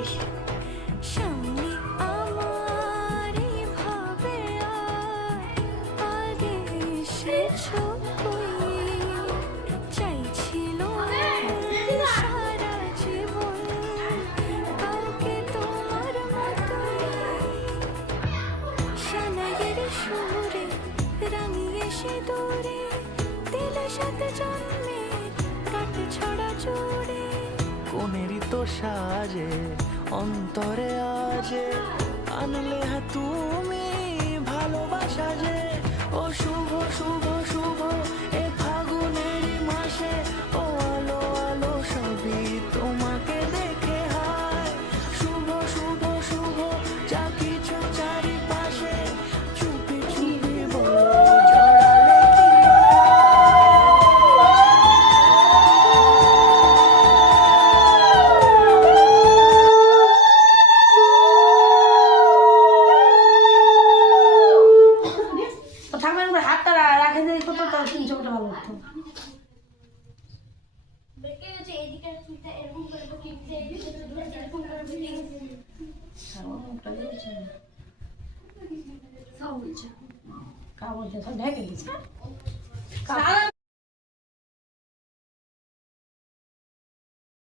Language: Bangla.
থাকিস। সামনে আমার ভাবে আগে এসেছো কই, চাইছিল সারা জীবন কাউকে তোমার মতোই। সানাইয়ের সুরে রাঙিয়ে সিঁদুরে দিলে সাথে জন্মের কাট ছড়া জুড়ে। কোনেরই তো সাজে অন্তরে আজে আনলে তুমি ভালোবাসা যে। ও শুভ শুভ শুভ এ ফাগুনেরই মাসে, ও আলো আলো সবই তোমাকে দেখে হায়। শুভ শুভ শুভ যা কিছু চারিপাশে, চুপি চুপি বলো জড়ালে কি তো থাকবেন হাতটা রাখে দিলে কত তো 300 টাকা ভালো হতো। কাগজ সব ঢেকে দিচ্ছে।